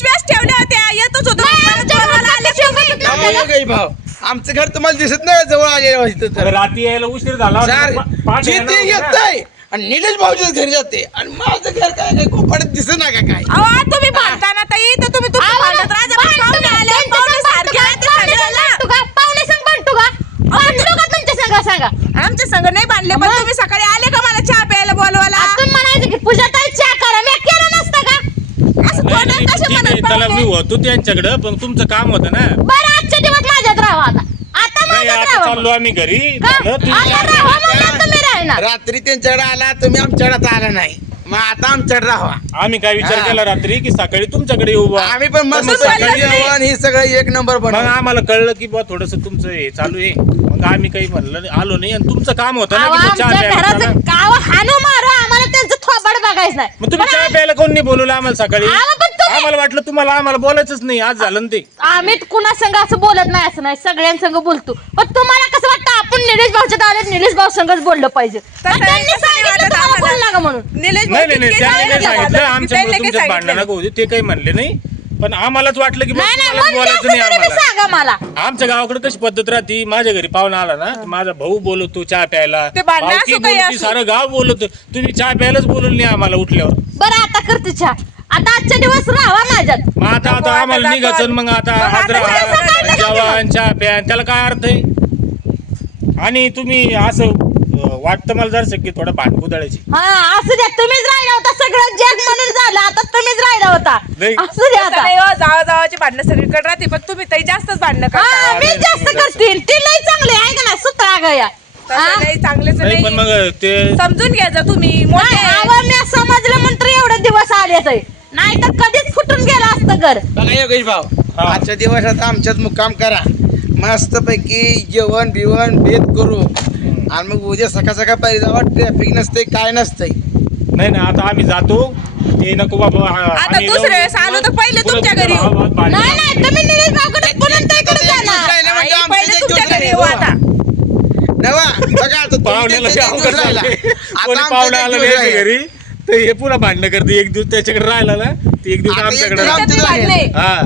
पिशव्याच ठेवल्या होत्या. येतच होतो. नाही, आले. काही भाव आमचं घर तुम्हाला दिसत नाही जवळ आलेलं इथं तर. रात्री यायला उशीर झाला चार पाच जिथे येत नाही आणि निलेश भाऊच्याच घरी जाते. आणि माझं घर काय काय कोपाड्यात दिसत ना का काय? अहो, तुम्ही भांडताना ताई तर तुम्ही तुमचं आम्हाला भांडत राहा. जरा भांडू पाहुणे का? आले, त्यांच्या पाहुणे संग सारखे भांडू आहेत, का? पाहुणे सगळ्याला. संग भांडू का? पाहुणे संग भांडू का? भांडू का तुमच्या संग सांगा आमच्या संग नाही बांधले पण मग? तुम्ही सकाळी आले का मला चहा प्यायला बोलवायला आपण म्हणायचं की पूजा ताई चहा करा मी केलं नसतं का असं नाही, कोणाला नाही, कसे ठीक आहे, म्हणत त्याला मी पाहुणे? होतो त्यांच्याकडं पण तुमचं काम होतं ना. बरं आजच्या दिवस माझ्यात राहा आता. आता नाही माझ्यात आता राहा चाललो आम्ही घरी. का? झालं तुम्ही आता राहा म्हणलं तुम्ही राहणार. रात्री त्यांच्याकडे आला तुम्ही आमच्याकडे आला नाही. मग आता आमच्याकडे राहा आम्ही काय विचार हा. केला रात्री की सकाळी तुमच्याकडे येऊ बा आम्ही पण मस्त नाही. जेवण ही सगळं एक नंबर मग बनव आम्हाला कळलं की बा थोडस तुमचं हे चालू आहे. मग आम्ही काही म्हणलं नाही, आलो नाही. आणि तुमचं काम होतं ना अहो, की चहा आमच्या प्यायला घराचं चला. गाव हाणू मारू. आम्हाला त्यांचं थोबाड बघायचं नाही. मग तुम्ही पण चहा प्यायला कोण नाही बोलवलं आम्हाला सकाळी? पण आम्हाला वाटलं तुम्हाला आम्हाला बोलायचंच नाही. आज झालं ना ते. आम्ही कुणा संघ असं बोलत नाही असं नाही. सगळ्यांसंग बोलतो. पण तुम्हाला कसं वाटतं आपण निलेश भाऊच्या दारात निलेश भाऊ संघच बोललं पाहिजे? तसं आणि त्यांनी नाही, तसं नाही सांगितलं वाटत तुम्हाला आम्हाला. बोलू नका म्हणून. निलेश भाऊ नाही नाही नाही तितके त्यांनी नाही नाही झाले. सांगितलं. त्यांनी आमच्यामुळे काही तुमच्यात भांडणं सांगितलं नको होते. ते काही म्हणले नाही. पण आम्हालाच वाटलं की बा नाही नाही तुम्हालाच म्हणजे बोलायचं नाही तरी बी आम्हाला. सांगा मला. आमच्या गावाकडे कशी पद्धत राहते? माझ्या घरी पाहुणा आला ना माझा भाऊ बोलवतो चहा प्यायला. ते भांडणं भावकी असो काही बोलवती, असो. सारं गाव बोलवतो. तुम्ही चहा प्यायलाच बोलवलं नाही आम्हाला उठल्यावर. बरं आता करते चहा. आता आजच्या दिवस राहा माझ्यात. मग आता आम्हाला निघायचं. मग आता जेवण चहा प्या त्याला काय अर्थ आहे? आणि तुम्ही असं अं, वाटतं मला जर की थोडं भांडकू दळायची हा असू द्या तुम्हीच राहिला होता सगळं जग म्हणून झालं आता तुम्हीच राहिला होता. नाही. असू द्या तसं आता नाही हो, जावा जावाची भांडणं सगळीकडे राहते पण तुम्ही ताई जास्तच भांडणं हा करता. मी नाही, जास्त. करतील. ती लई चांगली आहे का नाही? सुतळा गया तसं नाही चांगलेच नाही पण नाही. मग ते समजून घ्यायचं तुम्ही मोठे आहे. मी समजलं म्हणतो एवढे दिवस आले नाही तर कधीच फुटून गेलं असतं घर बघा योगेश भाऊ. आजच्या दिवस आता आमच्यात मुक्काम करा मस्त पैकी जेवण बिवण भेद करू आणि मग उद्या सकाळ सकाळ पाहिजे जावा ट्रॅफिक नसते काय नसतंय नाही ना आता आम्ही जातो ते नको बाबा आता आम्ही दुसऱ्या जाऊ. वेळेस आलो तर पहिले पुन्हा तुमच्या घरी येऊ. नाही नाही तुम्ही निलेश भाऊकडे पुन्हा त्याकडे जाणार म्हणजे आई, आमचं पहिले जे तुमच्या घरी येऊ. आता नवा बघा आता पाहुण्याला राहिला. आता कोणी आमच्या पाहुणा आला नाही राहिले. घरी तर हे पुन्हा भांडणं करते. एक दिवस त्याच्याकडे राहिला ना ते एक दिवस आता एक आमच्याकडे दिवस राहिला. हा.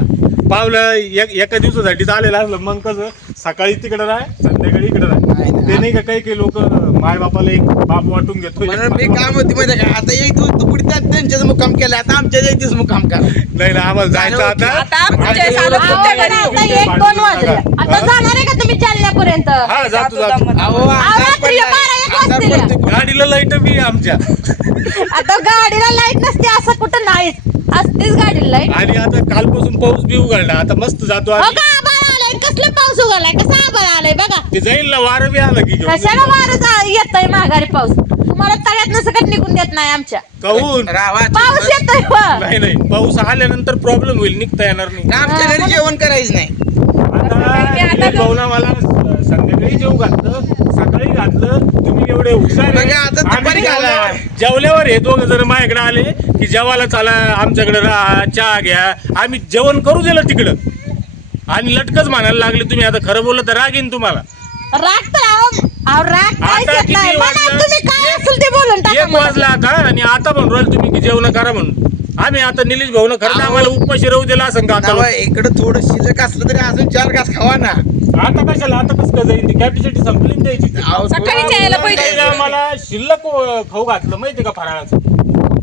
पावलं एक एका दिवसासाठी आलेलं असलं. मग कसं सकाळी तिकडे राह संध्याकाळी इकडे राह. नाही, नाही. ते नाही का काही काही लोक माय बापाला एक बाप वाटून घेतो म्हणून मी काम होती माहिती का? आता एक दिवस तू पुढे त्यांच्याच मुक्काम केला. आता आमच्या एक दिवस मुक्काम करा. नाही ना आम्हाला जायचं आता तुमच्या घरी एक दोन वाजले? जाणार आहे का तुम्ही जालन्यापर्यंत हा जातो. जातो दमत. अहो अहो, आजार रात्री पडलाय. बारा एक आजार वाजतील. पडतोय कुठं. गाडीला लाइट बी आहे आमच्या. आता गाडीला लाइट नसते असं कुठं नाहीच असतेच गाडीला लाइट. आणि आता कालपासून पाऊस बी उघडला. आता मस्त जातो हो आम्ही. का आभाळ आलाय. कसलं पाऊस उघडलाय? कसा आभाळ आलाय? बघा. ते जाईल ना वारं बी आलं की घेऊन. कशाला वारं येतय माघारी पाऊस. तुम्हाला तळ्यात सकट निघून देत नाही आमच्या. कहून? राहा पाऊस येतोय हो. नाही नाही. पाऊस आल्यानंतर प्रॉब्लेम होईल. निघता येणार नाही. आमच्या घरी जेवण करायचं नाही. आता आता भाऊना मला संध्याकाळी जेव घातलं सकाळी घातलं तुम्ही एवढे हुशार आहे. बघा, आता दुपारी आम्ही घाला. जेवल्यावर- हे दोघं जर माझ्याकडे आले की जेवायला चला आमच्याकडे राहा चहा घ्या आम्ही जेवण करू दिलं तिकडं आणि लटकच म्हणायला लागले तुम्ही आता खरं बोललं तर राग येईन तुम्हाला राग तर राग काहीच आता येत नाही किती मला वाजलं? तुम्ही काय असेल ते बोलून टाका एक मला. वाजला आता आणि आता म्हणून राहिले तुम्ही की जेवण करा म्हणून आम्ही आता निलेश भाऊन खरं तर. आम्हाला उपाशी राहू दिला असं का आता इकडे थोडं शिल्लक असलं तरी अजून चार घास खावा ना आता कशाला? आता कसं काय जाईल कॅपॅसिटी संपली ना द्यायची सकाळी न्यायला पाहिजे. मला शिल्लक अं, खाऊ घातलं माहितीये का फराळाचं?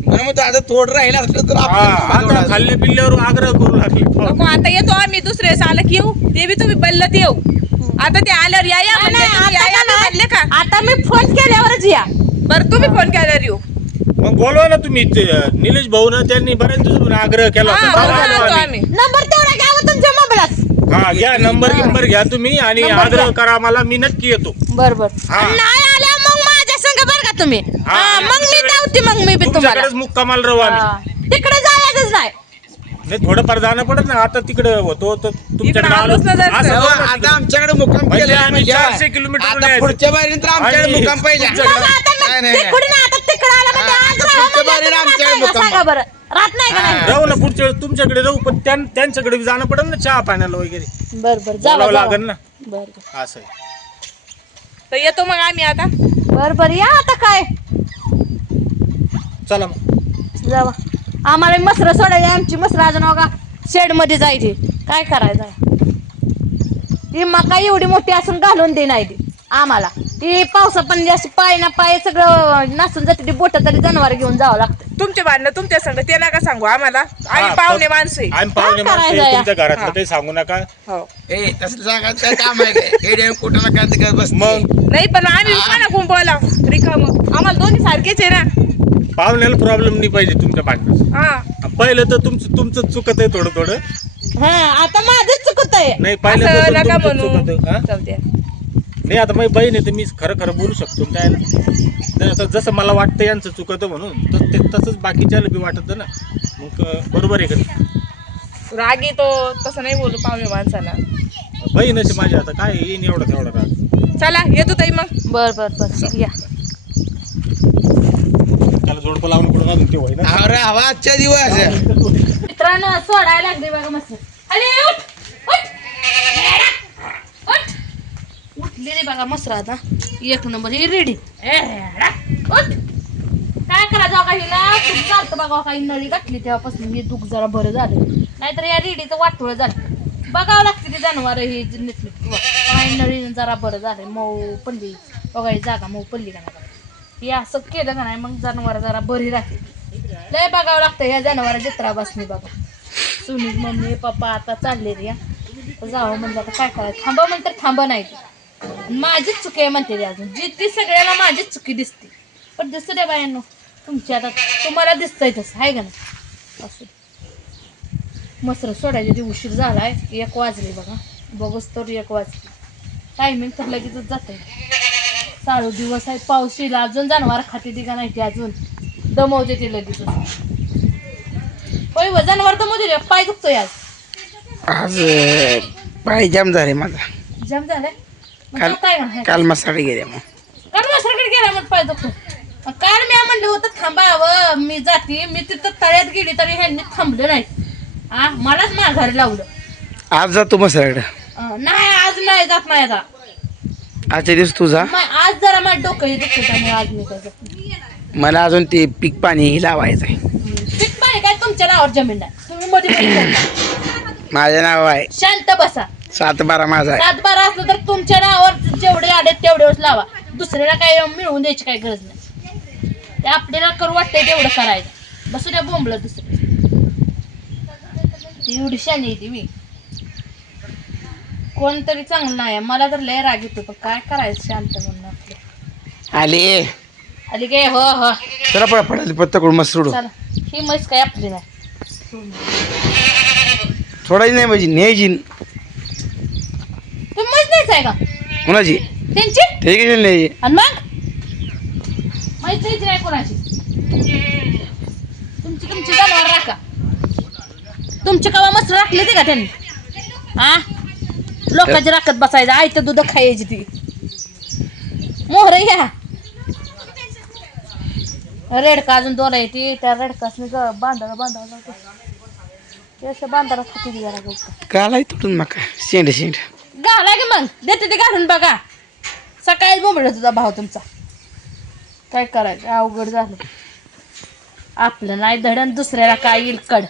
म्हणून मग तो आता थोडं राहिलं असलं तर हा, आपण आता खाल्ल्या पिल्ल्यावर आग्रह करू लागले. नको आता येतो आम्ही येऊ. ते बी तुम्ही बल्लत येऊ. आता ते आल्यावर या या म्हणले, तुम्ही या का म्हणले का? नाही? आता मी फोन केल्यावरच या. बरं तुम्ही फोन केल्यावर येऊ. मग बोलवा ना तुम्ही ते, निलेश भाऊ ना त्यांनी बऱ्याच दिवसापासून आग्रह केला हा, होता आम्ही. नंबर तेवढा घ्या हो तुमच्या मोबाईलात. हा घ्या नंबर गिंबर घ्या तुम्ही आणि नंबर आग्रह घ्या. करा मला मी नक्की येतो बर बर हा. नाही आल्या मग माझ्या संग बर का तुम्ही हा, हा, मग मी तुमच्याकडे- धावते मग मी बी तुम्हाला तुमच्याकडेच मुक्कामाल राहू आम्ही हा. तिकडे जायचंच नाही नाही थोडंफार जाणं पडत ना आता तिकडे होतो तर तुमच्याकडे आलो आलोच ना जरा. असं नवा, होतं ना आता तिकडे. आमच्याकडे मुक्काम म्हणजे केला आम्ही म्हणजे चारशे किलोमीटर आता न्यायचं. पुढच्या बारी तर आमच्याकडे आणि मुक्काम पाहिजे तुमच्याकडे- मग आता मग नाही, नाही, ते नाही. कुठे ना आता तिकडे आलं म्हणजे हा, आज आता राहा पुढच्या म्हणजे आमच्याकडे का? मुक्काम. सांगा बरं राहत नाही का नाही? राहू ना पुढच्या वेळेस तुमच्याकडे राहू पण त्यां- त्यांच्याकडे बी जाणं पडेल ना चहा पाण्याला वगैरे. बर बर जावा बोलावं जावा. लागेल ना. बर बर. असं आहे. तर येतो मग आम्ही आता. बर बर या आता काय? चला मग. जावा आम्हाला मसरं सोडायची आमची मसरं अजून बघा शेडमध्ये जायची. काय करायचं? ही मका एवढी मोठी असून घालून दे नाही ती. आम्हाला. ती पावसा पण जास्त पाय ना पाय सगळं नासून जाते ती बोट तरी जनावर घेऊन जावं लागतं. तुमचे भांडणं तुमच्या संग ते नका सांगू आम्हाला. आम्ही हा, पाहुणे फक्त- माणसं आहे. आम्ही पाहुणे काय माणसं आहे, करायचं तुमच्या घरातलं. काही सांगू नका. हो. ए तसं सांगायचं काय काम आहे काय? एडीएम कुठं ना काय बसते. मग? नाही पण आम्ही कोणा कुंपवला रिकाम आम्हाला दोन्ही सारखेच आहे ना. पाहुण्याला प्रॉब्लेम नाही पाहिजे तुमच्या भांडणाचा हा. पहिलं तर तुमचं तुमचं चुकत आहे थोडं थोडं. हा आता माझंच चुकत आहे. नाही पहिलं असं तर नका तुमचं म्हणू. चुकत आहे. हा? जाऊ द्या. नाही आता माझी बहीण आहे तर मी खरं खरं बोलू शकतो. काय नाही आता जसं मला वाटतं यांचं चुकतं म्हणून तर ते तसंच बाकीच्याला बी वाटतं ना. मग बरोबर आहे का? राग येतो तसं नाही बोलू पाहुणे माणसाला. बहीणच आहे माझी आता काय येईन एवढा तेवढा राग. चला येतो ताई मग. बर बर बर या. त्याला जोडपं लावून कुठं अजून ते होय ना अरे हवा आजच्या दिवस. मित्रांनो सोडायला लागले बघा मस्त. अरे उठ! उठले बघा मसरा आता एक नंबर ही रेडी. उठ. काय करायचं हो बघा हिला दुःख चालतं बघा काही. नळी घातली तेव्हापासून मी दुःख जरा बरं झालं. नाहीतर या रेडीचं वाटोळं झालं. बघावं लागते ते जनावर ही नीटनीट काही नळी जरा बरं झालं मऊ पडली. बघा ही जागा मऊ पडली का नाही बघा. हे असं केलं का नाही मग जनावर जरा बरी राहते. लय बघावं लागतं या जनावर जत्रा बसणी बघा. सुनील मम्मी पप्पा आता चालले रे या. जावं म्हणलं आता काय करायचं? थांबा म्हणतात थांबा नाही. ते. माझीच चुकी आहे म्हणते रे अजून. जी ती सगळ्याला माझीच चुकी दिसते. पण दिसतं रे बायांनो तुमची आता तुम्हाला दिसतंय तसं आहे का नाही? असं मसर सोडायचे ते उशीर झालाय एक वाजले बघा. बघूच तर एक वाजले. टायमिंग तर लगेचच जाते चालू दिवस आहे पाऊस येईल अजून जनावर खाते ती का नाही ती अजून? दमवते ते लगेच होय व जनावर दमवते रे. पाय दुखतोय आज. आज पाय जाम झाले माझा. जाम झालाय? काल काय म्हणणार? काल मसाले गेले मग. काल मसराकडे गेला मग पाय मग काल मी म्हणलं होतं थांबावं मी जाते. मी तिथं तळ्यात गेली तरी ह्यांनी थांबलं नाही. हा मलाच माघारी लावलं. आज जातो अं, नाही आज नाही जात नाही आता आजच्या दिवस तुझा मा- आज जरा माझं डोकं दुखतं त्यामुळे आज मी काय जात नाही. मला अजून ते पीक पाणी लावायचं आहे. पीक पाणी काय तुमच्या नावावर जमीन नाही. तुम्ही मध्ये. माझं नाव आहे. शांत बसा. सात बारा माझा आहे. सात बारा असलं तर तुमच्या नावावर जेवढे आले तेवढेच लावा. दुसऱ्याला काय मिळवून द्यायची काय गरज नाही. ते आपल्याला करू वाटतंय तेवढं करायचं. बसू द्या बोंबलं दुसरं. एवढी शानी आहे ती मी. कोणतरी चांगलं नाही मला तर लय राग येतो पण काय करायचं शांत म्हणून आपलं. आले. आली काय? हो हो. चला पडा पडायला पत्ता करून मस्त सोडू. चला. ही म्हैस काय आपली नाही. सोडायची नाही माझी न्यायची. आहे का? कुणाची? त्यांची? ते कशी नाही आणि मग? नाही कोणाची. तुमची तुमची जनावर राखा तुमची कवा मस्त राखली ते का त्यांनी? हा लोकांची राखत बसायचं. आयतं दूध खायची ती. मोहर घ्या रेडका अजून दोन आहे ती. त्या रेडकासनी बांधायला बांधावं लागतं ते असं बांधायला खाती जरा गवतं काल आहे तुटून मका. शेंड शेंड. घाला की मग? देते ते घालून बघा. सकाळी बोंबला तुझा भाव तुमचा. काय करायचं? अवघड झालं. आपलं नाही धडण दुसऱ्याला काय येईल कड.